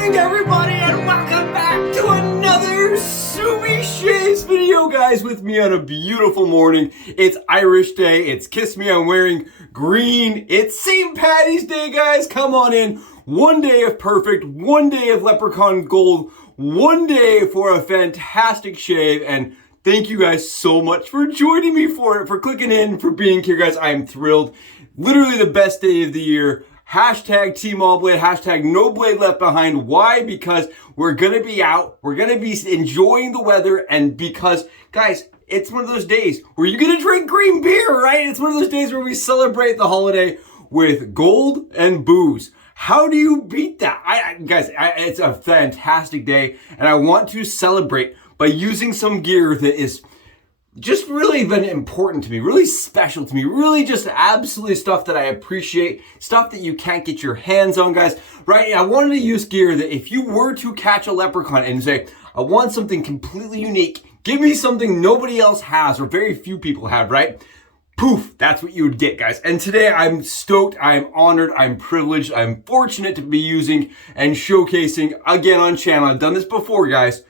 morning, everybody, and welcome back to another Subi Shaves video, guys. With me on a beautiful morning. It's Irish Day. It's Kiss Me. I'm wearing green. It's St. Patty's Day, guys. Come on in. One day of perfect, one day of leprechaun gold, one day for a fantastic shave, and thank you guys so much for joining me for it, for clicking in, for being here, guys. I am thrilled. Literally the best day of the year. Hashtag Team All Blade, hashtag No Blade Left Behind. Why? Because we're going to be out. We're going to be enjoying the weather. And because, guys, it's one of those days where you're going to drink green beer, right? It's one of those days where we celebrate the holiday with gold and booze. How do you beat that? It's a fantastic day. And I want to celebrate by using some gear that is just really been important to me, really special to me, really just absolutely stuff that I appreciate, stuff that you can't get your hands on, guys, right? I wanted to use gear that if you were to catch a leprechaun and say, I want something completely unique, give me something nobody else has or very few people have, right? Poof, that's what you would get, guys. And today I'm stoked, I'm honored, I'm privileged, I'm fortunate to be using and showcasing again on channel. I've done this before, guys.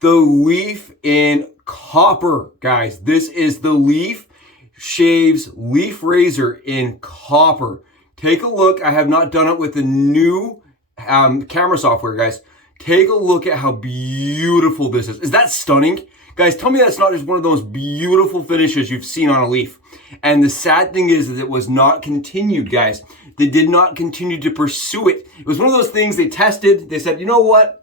The Leaf in copper, guys. This is the Leafshave's Leaf Razor in copper. Take a look. I have not done it with the new camera software, guys. Take a look at how beautiful this is. Is that stunning? Guys, tell me that's not just one of those beautiful finishes you've seen on a Leaf. And the sad thing is that it was not continued, guys. They did not continue to pursue it. It was one of those things they tested. They said, you know what?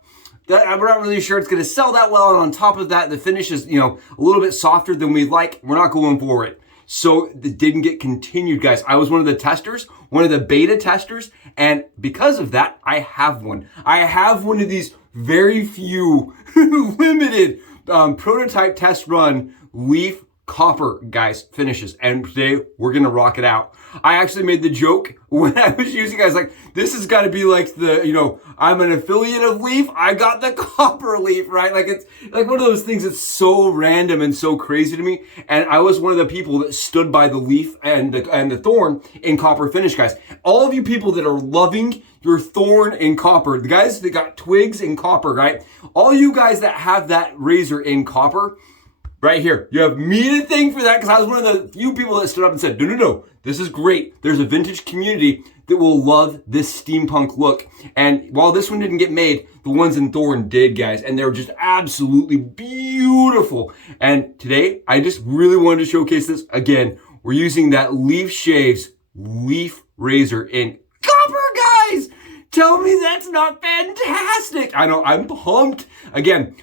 I'm not really sure it's going to sell that well. And on top of that, the finish is, a little bit softer than we'd like. We're not going for it. So it didn't get continued, guys. I was one of the testers, one of the beta testers. And because of that, I have one. I have one of these very few limited prototype test run Leaf copper, guys, finishes. And today we're going to rock it out. I actually made the joke when I was using it. I was like, this has got to be like the, I'm an affiliate of Leaf. I got the copper Leaf, right? Like it's like one of those things that's so random and so crazy to me. And I was one of the people that stood by the Leaf and the Thorn in copper finish, guys. All of you people that are loving your Thorn in copper, the guys that got twigs in copper, right? All you guys that have that razor in copper, right here, you have me to thank for that, because I was one of the few people that stood up and said, no, this is great. There's a vintage community that will love this steampunk look. And while this one didn't get made, the ones in Thorn did, guys. And they're just absolutely beautiful. And today, I just really wanted to showcase this. Again, we're using that Leafshave's Leaf Razor in copper, guys. Tell me that's not fantastic. I know, I'm pumped. Again,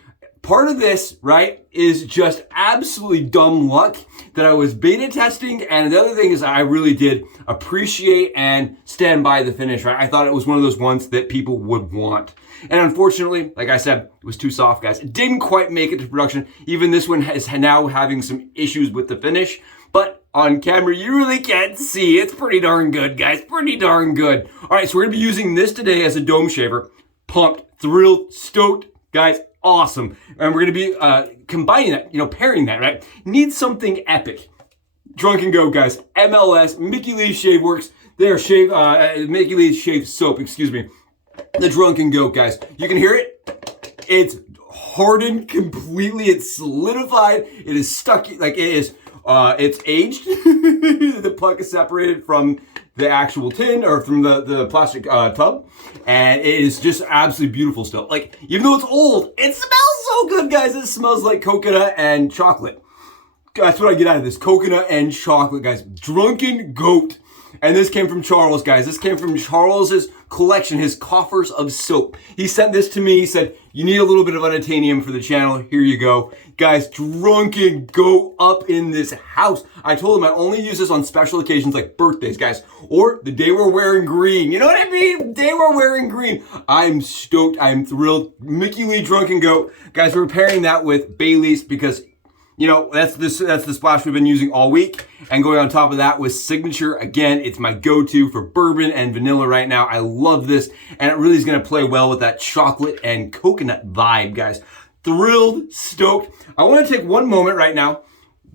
part of this, right, is just absolutely dumb luck that I was beta testing. And the other thing is I really did appreciate and stand by the finish, right? I thought it was one of those ones that people would want. And unfortunately, like I said, it was too soft, guys. It didn't quite make it to production. Even this one is now having some issues with the finish. But on camera, you really can't see. It's pretty darn good, guys. Pretty darn good. All right, so we're going to be using this today as a dome shaver. Pumped, thrilled, stoked, guys. Awesome. And we're going to be combining that, pairing that, right? Need something epic. Drunken Go, guys. MLS, Mickey Lee's Shave Works. Their Mickey Lee's Shave Soap, excuse me. The Drunken Go, guys. You can hear it. It's hardened completely. It's solidified. It is stuck. Like it is, it's aged. The puck is separated from the actual tin or from the plastic tub, and it is just absolutely beautiful still. Like, even though it's old, it smells so good, guys. It smells like coconut and chocolate. That's what I get out of this, coconut and chocolate, guys. Drunken Goat. And this came from Charles, guys. This came from Charles's collection, his coffers of soap. He sent this to me. He said, you need a little bit of unobtainium for the channel. Here you go. Guys, Drunken Go up in this house. I told him I only use this on special occasions like birthdays, guys. Or the day we're wearing green. You know what I mean? The day we're wearing green. I'm stoked. I'm thrilled. Mickey Lee Drunken Goat. Guys, we're pairing that with Bailey's because that's the splash we've been using all week. And going on top of that with Signature. Again, it's my go-to for bourbon and vanilla right now. I love this. And it really is going to play well with that chocolate and coconut vibe, guys. Thrilled, stoked. I want to take one moment right now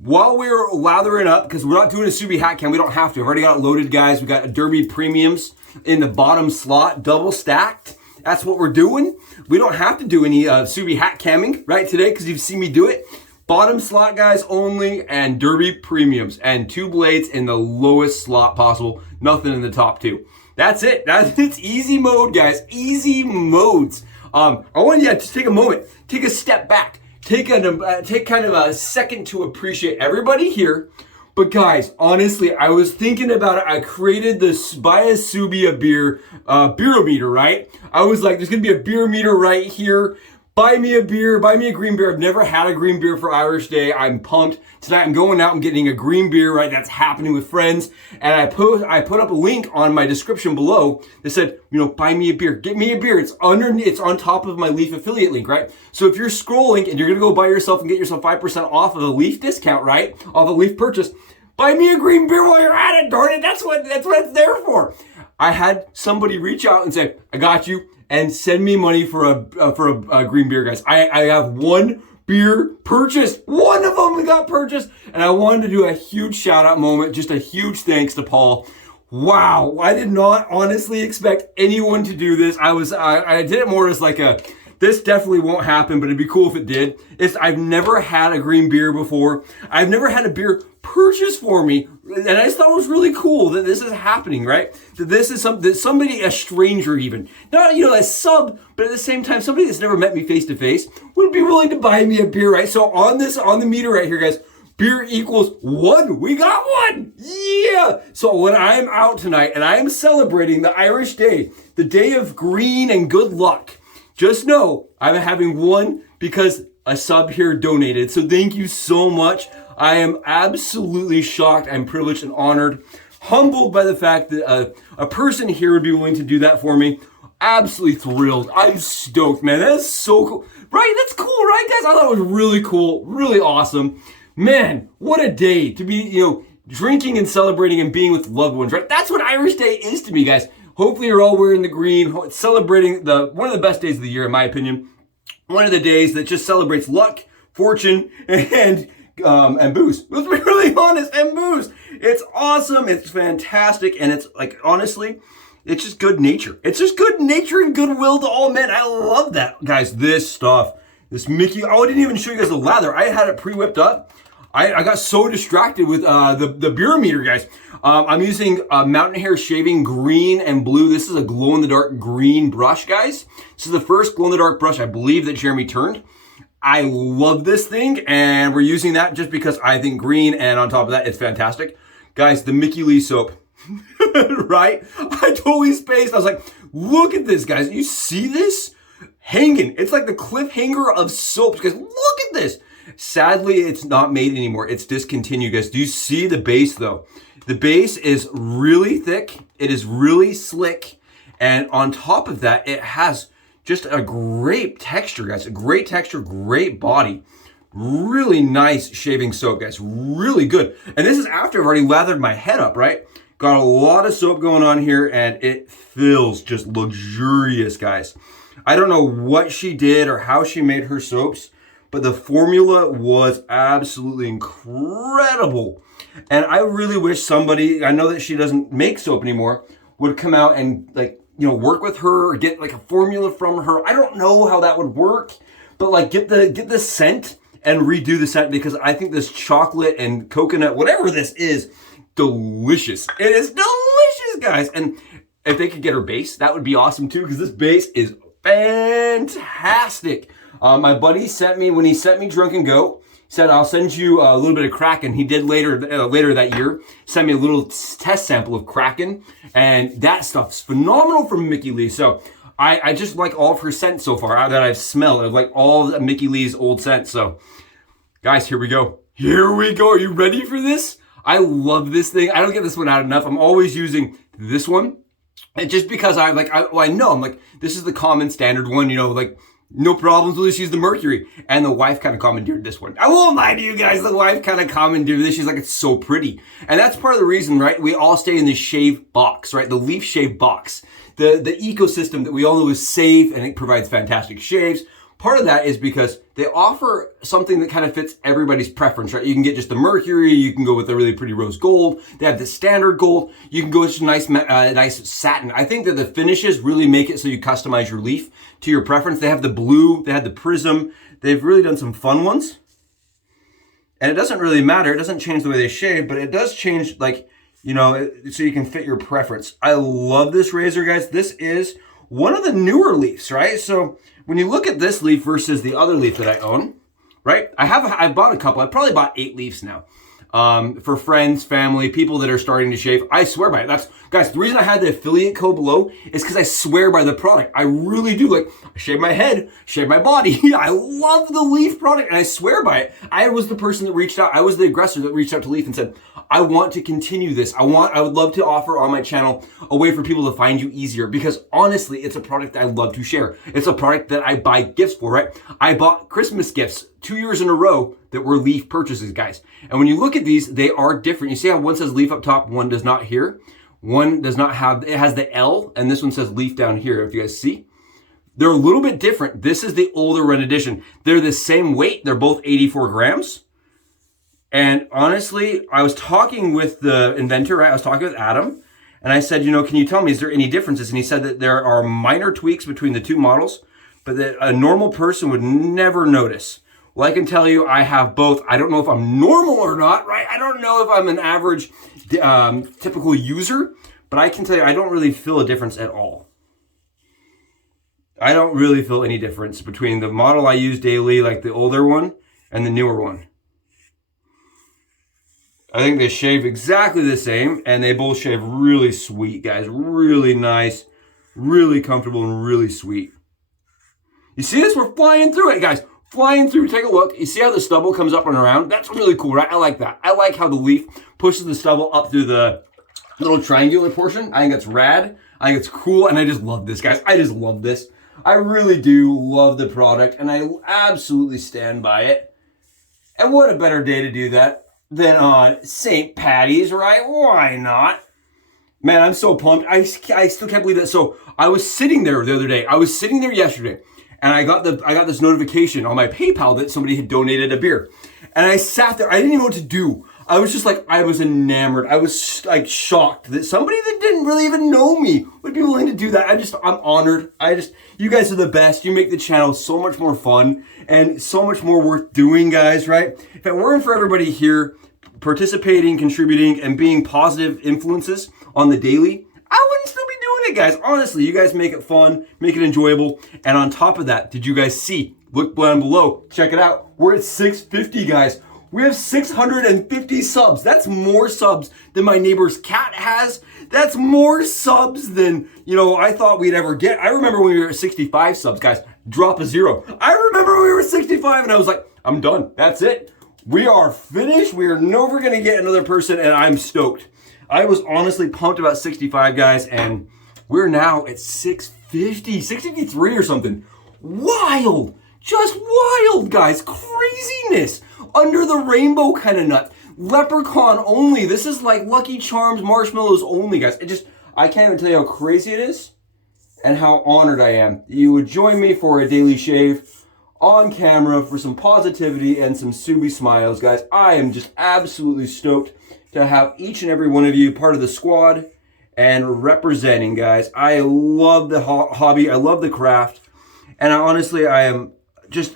while we're lathering up, because we're not doing a Subi hat cam. We don't have to. I've already got it loaded, guys. We got Derby Premiums in the bottom slot, double stacked. That's what we're doing. We don't have to do any Subi hat camming, right, today, because you've seen me do it. Bottom slot, guys, only, and Derby premiums, and 2 blades in the lowest slot possible. Nothing in the top 2. That's it. It's easy mode, guys. Easy modes. I want you to just take a moment, take a step back, take kind of a second to appreciate everybody here. But guys, honestly, I was thinking about it. I created this buy a Subi a beer beerometer, right? I was like, there's gonna be a beer meter right here. Buy me a beer, buy me a green beer. I've never had a green beer for Irish Day. I'm pumped. Tonight I'm going out and getting a green beer, right? That's happening with friends. And I put up a link on my description below that said, you know, buy me a beer, get me a beer. It's on top of my Leaf affiliate link, right? So if you're scrolling and you're gonna go buy yourself and get yourself 5% off of the Leaf discount, right? Off a Leaf purchase, buy me a green beer while you're at it, darn it. That's what it's there for. I had somebody reach out and say, I got you, and send me money for a green beer, guys. I have 1 beer purchased. 1 of them got purchased, and I wanted to do a huge shout out moment, just a huge thanks to Paul. Wow, I did not honestly expect anyone to do this. I did it more as like this definitely won't happen, but it'd be cool if it did. I've never had a green beer before. I've never had a beer purchased for me, and I just thought it was really cool that this is happening, right? That this is somebody, a stranger even, not, you know, a sub, but at the same time, somebody that's never met me face to face would be willing to buy me a beer, right? So on the meter right here, guys, beer equals 1. We got 1. Yeah. So when I'm out tonight and I am celebrating the Irish Day, the day of green and good luck, just know I'm having 1 because a sub here donated. So thank you so much. I am absolutely shocked. I'm privileged and honored, humbled by the fact that a person here would be willing to do that for me. Absolutely thrilled. I'm stoked, man. That is so cool. Right? That's cool, right, guys? I thought it was really cool, really awesome. Man, what a day to be, you know, drinking and celebrating and being with loved ones, right? That's what Irish Day is to me, guys. Hopefully you're all wearing the green, celebrating one of the best days of the year, in my opinion. One of the days that just celebrates luck, fortune, and booze. Let's be really honest, and booze. It's awesome. It's fantastic. And it's like, honestly, it's just good nature. It's just good nature and goodwill to all men. I love that. Guys, this stuff, this Mickey, I didn't even show you guys the lather. I had it pre-whipped up. I got so distracted with the beer meter, guys. I'm using Mountain Hare shaving green and blue. This is a glow-in-the-dark green brush, guys. This is the first glow-in-the-dark brush I believe that Jeremy turned. I love this thing, and we're using that just because I think green, and on top of that, it's fantastic. Guys, the Mickey Lee soap, right? I totally spaced. I was like, look at this, guys. You see this? Hanging. It's like the cliffhanger of soaps. Guys, look at this. Sadly, it's not made anymore. It's discontinued, guys. Do you see the base, though? The base is really thick. It is really slick. And on top of that, it has just a great texture, guys. A great texture, great body. Really nice shaving soap, guys. Really good. And this is after I've already lathered my head up, right? Got a lot of soap going on here, and it feels just luxurious, guys. I don't know what she did or how she made her soaps, but the formula was absolutely incredible. And I really wish somebody, I know that she doesn't make soap anymore, would come out and, like, you know, work with her or get like a formula from her. I don't know how that would work, but like get the scent and redo the scent, because I think this chocolate and coconut, whatever this is, delicious. It is delicious, guys. And if they could get her base, that would be awesome too, because this base is fantastic. My buddy sent me, when he sent me Drunken Goat, said, I'll send you a little bit of Kraken. He did later that year, sent me a little test sample of Kraken, and that stuff's phenomenal from Mickey Lee. So I just like all of her scents so far that I've smelled. I like all of Mickey Lee's old scents. So guys, here we go. Here we go. Are you ready for this? I love this thing. I don't get this one out enough. I'm always using this one. And just because I know, I'm like, this is the common standard one, you know, like, no problems, we'll just use the Mercury. And the wife kind of commandeered this one. I won't lie to you guys, the wife kind of commandeered this. She's like, it's so pretty. And that's part of the reason, right? We all stay in the shave box, right? The Leafshave box. The ecosystem that we all know is safe and it provides fantastic shaves. Part of that is because they offer something that kind of fits everybody's preference, right? You can get just the mercury, you can go with the really pretty rose gold, they have the standard gold, you can go with nice satin. I think that the finishes really make it so you customize your leaf to your preference. They have the blue, they have the prism, they've really done some fun ones. And it doesn't really matter, it doesn't change the way they shave, but it does change, like, you know, so you can fit your preference. I love this razor, guys. This is one of the newer leaves, right? So when you look at this leaf versus the other leaf that I own, right? I bought a couple. I probably bought 8 leaves now. For friends, family, people that are starting to shave. I swear by it. Guys, the reason I had the affiliate code below is because I swear by the product. I really do. Like, I shave my head, shave my body. I love the Leaf product and I swear by it. I was the person that reached out. I was the aggressor that reached out to Leaf and said, I want to continue this. I would love to offer on my channel a way for people to find you easier, because honestly, it's a product that I love to share. It's a product that I buy gifts for, right? I bought Christmas gifts 2 years in a row that were Leaf purchases, guys. And when you look at these, they are different. You see how one says Leaf up top, one does not here. One does not have, it has the L, and this one says Leaf down here, if you guys see. They're a little bit different. This is the older run edition. They're the same weight. They're both 84 grams. And honestly, I was talking with the inventor, right? I was talking with Adam, and I said, you know, can you tell me, is there any differences? And he said that there are minor tweaks between the two models, but that a normal person would never notice. Well, I can tell you I have both. I don't know if I'm normal or not, right? I don't know if I'm an average, typical user, but I can tell you I don't really feel a difference at all. I don't really feel any difference between the model I use daily, like the older one, and the newer one. I think they shave exactly the same, and they both shave really sweet, guys. Really nice, really comfortable, and really sweet. You see this? We're flying through it, guys. Flying through. Take a look. You see how the stubble comes up and around? That's really cool, right? I like that. I like how the Leaf pushes the stubble up through the little triangular portion. I think that's rad. I think it's cool, and I just love this, guys. I just love this. I really do love the product, and I absolutely stand by it. And what a better day to do that than on St. Patty's, right? Why not? Man, I'm so pumped. I still can't believe that. So I was sitting there the other day. I was sitting there yesterday, and I got this notification on my PayPal that somebody had donated a beer. And I sat there. I didn't even know what to do. I was just like, I was enamored. I was like shocked that somebody that didn't really even know me would be willing to do that. I'm honored. You guys are the best. You make the channel so much more fun and so much more worth doing, guys, right? If it weren't for everybody here participating, contributing, and being positive influences on the daily, I wouldn't still be doing it, guys. Honestly, you guys make it fun, make it enjoyable. And on top of that, did you guys see? Look down below. Check it out. We're at 650, guys. We have 650 subs. That's more subs than my neighbor's cat has. That's more subs than, you know, I thought we'd ever get. I remember when we were at 65 subs, guys. Drop a zero. I remember when we were 65 and I was like, I'm done. That's it. We are finished. We are never going to get another person, and I'm stoked. I was honestly pumped about 65, guys, and we're now at 650, 653 or something. Wild. Just wild, guys. Craziness. Under the rainbow kind of nut. Leprechaun only. This is like Lucky Charms marshmallows only, guys. I can't even tell you how crazy it is and how honored I am. You would join me for a daily shave on camera for some positivity and some Subi smiles, guys. I am just absolutely stoked to have each and every one of you part of the squad and representing, guys. I love the hobby. I love the craft. And honestly, I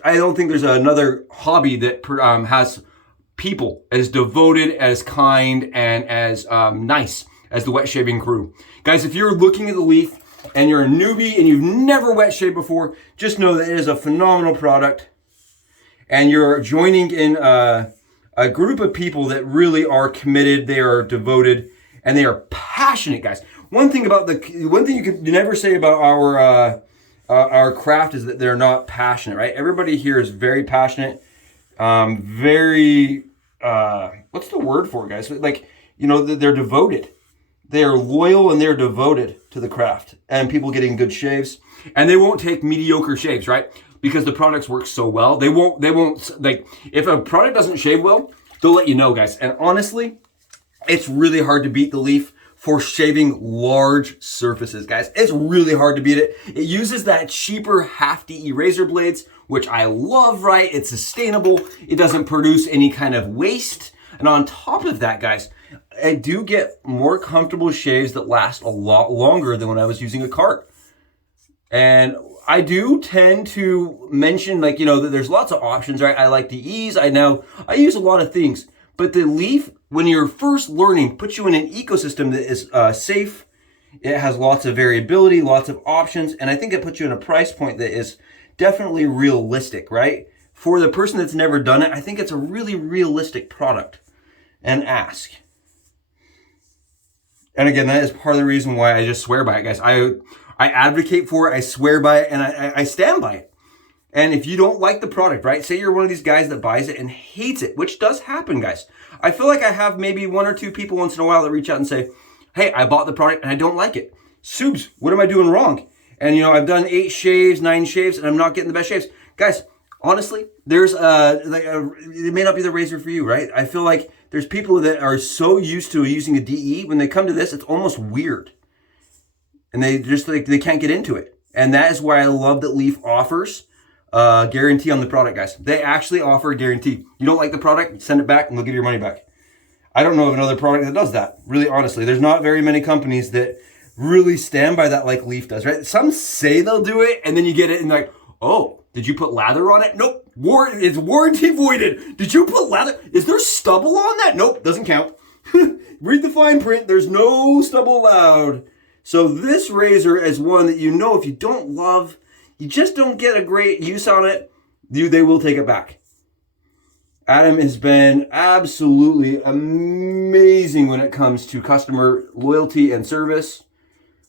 don't think there's another hobby that has people as devoted, as kind, and as nice as the wet shaving crew. Guys, if you're looking at the Leaf and you're a newbie and you've never wet shaved before, just know that it is a phenomenal product. And you're joining in a group of people that really are committed, they are devoted, and they are passionate, guys. One thing you can never say about our craft is that they're not passionate, right? Everybody here is very passionate, very, what's the word for it, guys? Like, you know, they're devoted. They are loyal and they're devoted to the craft and people getting good shaves. And they won't take mediocre shaves, right? Because the products work so well. They won't, like, if a product doesn't shave well, they'll let you know, guys. And honestly, it's really hard to beat the Leaf for shaving large surfaces, guys. It's really hard to beat it. It uses that cheaper half DE razor blades, which I love, right? It's sustainable. It doesn't produce any kind of waste. And on top of that, guys, I do get more comfortable shaves that last a lot longer than when I was using a cart. And I do tend to mention, like, you know, that there's lots of options, right? I like the ease. I use a lot of things. But the Leaf, when you're first learning, puts you in an ecosystem that is safe. It has lots of variability, lots of options, and I think it puts you in a price point that is definitely realistic, right? For the person that's never done it, I think it's a really realistic product and ask. And again, that is part of the reason why I just swear by it, guys. I advocate for it, I swear by it, and I stand by it. And if you don't like the product, right? Say you're one of these guys that buys it and hates it, which does happen, guys. I feel like I have maybe 1 or 2 people once in a while that reach out and say, hey, I bought the product and I don't like it. Subs, what am I doing wrong? And you know, I've done 8 shaves, 9 shaves, and I'm not getting the best shaves. Guys, honestly, there's it may not be the razor for you, right? I feel like there's people that are so used to using a DE, when they come to this, it's almost weird. And they just like, they can't get into it. And that is why I love that Leaf offers guarantee on the product, guys. They actually offer a guarantee. You don't like the product, send it back and they'll give you your money back. I don't know of another product that does that. Really, honestly, there's not very many companies that really stand by that like Leaf does, right? Some say they'll do it and then you get it and like, oh, did you put lather on it? Nope. It's warranty voided. Did you put lather? Is there stubble on that? Nope, doesn't count. Read the fine print. There's no stubble allowed. So this razor is one that, you know, if you don't love, you just don't get a great use on it, they will take it back. Adam has been absolutely amazing when it comes to customer loyalty and service,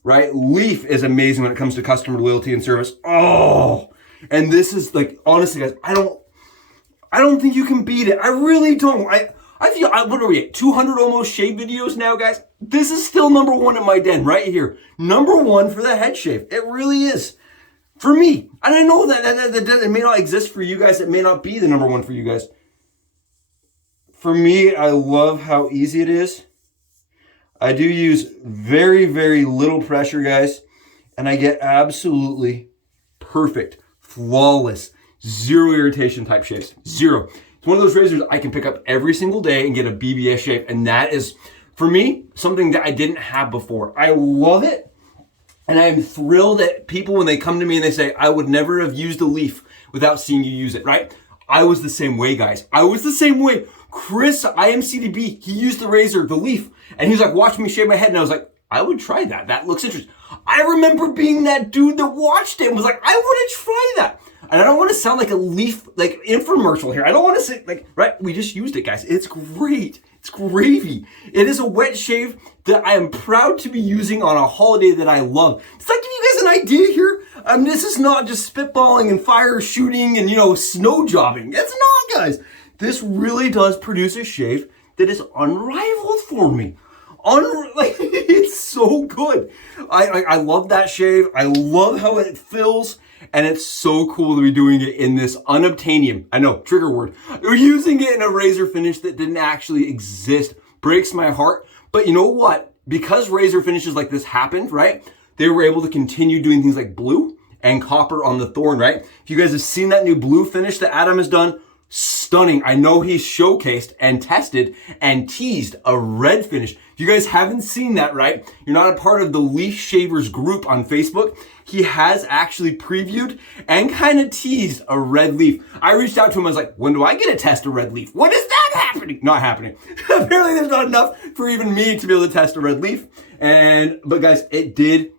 right? Leaf is amazing when it comes to customer loyalty and service. Oh, and this is like, honestly, guys, I don't think you can beat it. I really don't. I feel, what are we at? 200 almost shave videos now, guys? This is still #1 in my den right here. #1 for the head shave. It really is. For me. And I know that it may not exist for you guys. It may not be the #1 for you guys. For me, I love how easy it is. I do use very, very little pressure, guys. And I get absolutely perfect, flawless, zero irritation type shaves. Zero. It's one of those razors I can pick up every single day and get a BBS shave. And that is, for me, something that I didn't have before. I love it. And I am thrilled that people, when they come to me and they say, I would never have used a Leaf without seeing you use it, right? I was the same way, guys. I was the same way. Chris, IAMCDB, he used the razor, the Leaf, and he was like, watch me shave my head. And I was like, I would try that. That looks interesting. I remember being that dude that watched it and was like, I want to try that. And I don't want to sound like a Leaf, like infomercial here. I don't want to say, like, right? We just used it, guys. It's great. It's gravy. It is a wet shave that I am proud to be using on a holiday that I love. Does that give you guys an idea here? This is not just spitballing and fire shooting and, you know, snow jobbing. It's not, guys. This really does produce a shave that is unrivaled for me. Like, it's so good. I love that shave. I love how it feels. And it's so cool to be doing it in this unobtainium. I know, trigger word. We're using it in a razor finish that didn't actually exist. Breaks my heart. But you know what? Because razor finishes like this happened, right? They were able to continue doing things like blue and copper on the thorn, right? If you guys have seen that new blue finish that Adam has done, stunning. I know he's showcased and tested and teased a red finish. If you guys haven't seen that, right? You're not a part of the Leaf Shavers group on Facebook. He has actually previewed and kind of teased a red leaf. I reached out to him. I was like, when do I get to test a red leaf? When is that happening? Not happening. Apparently there's not enough for even me to be able to test a red leaf. But guys, it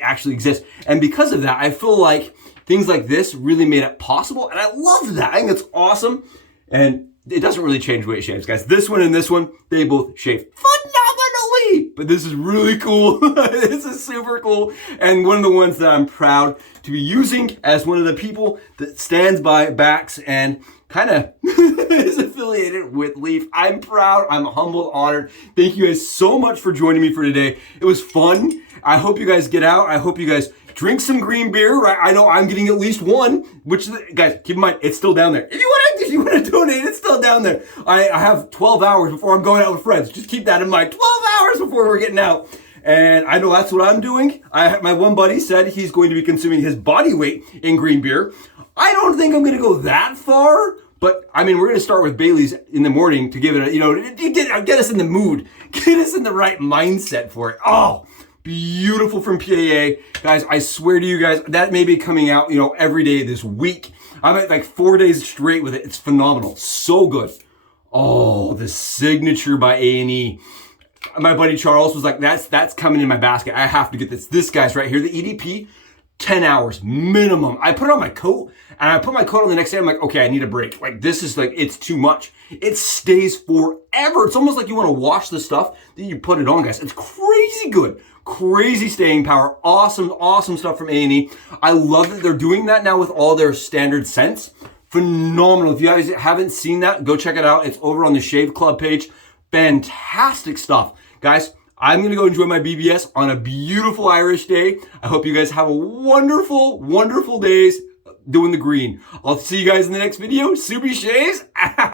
actually exists. And because of that, I feel like things like this really made it possible. And I love that. I think it's awesome. And it doesn't really change weight shaves, guys. This one and this one, they both shave phenomenally. But this is really cool. This is super cool. And one of the ones that I'm proud to be using as one of the people that stands by, backs, and kind of is affiliated with Leaf. I'm proud. I'm humbled, honored. Thank you guys so much for joining me for today. It was fun. I hope you guys get out. I hope you guys drink some green beer, right? I know I'm getting at least one, which, guys, keep in mind, it's still down there. If you want to donate, it's still down there. I have 12 hours before I'm going out with friends. Just keep that in mind. 12 hours before we're getting out. And I know that's what I'm doing. My one buddy said he's going to be consuming his body weight in green beer. I don't think I'm going to go that far, but I mean, we're going to start with Bailey's in the morning to give it a, get us in the mood, get us in the right mindset for it. Oh, beautiful from PAA. Guys, I swear to you guys, that may be coming out, every day this week. I'm at like 4 days straight with it. It's phenomenal. So good. Oh, the signature by A&E. My buddy Charles was like, that's coming in my basket. I have to get this. This guy's right here, the EDP, 10 hours minimum. I put it on my coat and I put my coat on the next day. I'm like, okay, I need a break. Like this is like, it's too much. It stays forever. It's almost like you want to wash the stuff that you put it on, guys. It's crazy good. Crazy staying power. Awesome, awesome stuff from A&E. I love that they're doing that now with all their standard scents. Phenomenal. If you guys haven't seen that, go check it out. It's over on the Shave Club page. Fantastic stuff. Guys, I'm going to go enjoy my BBS on a beautiful Irish day. I hope you guys have a wonderful, wonderful days doing the green. I'll see you guys in the next video. Subi Shaves.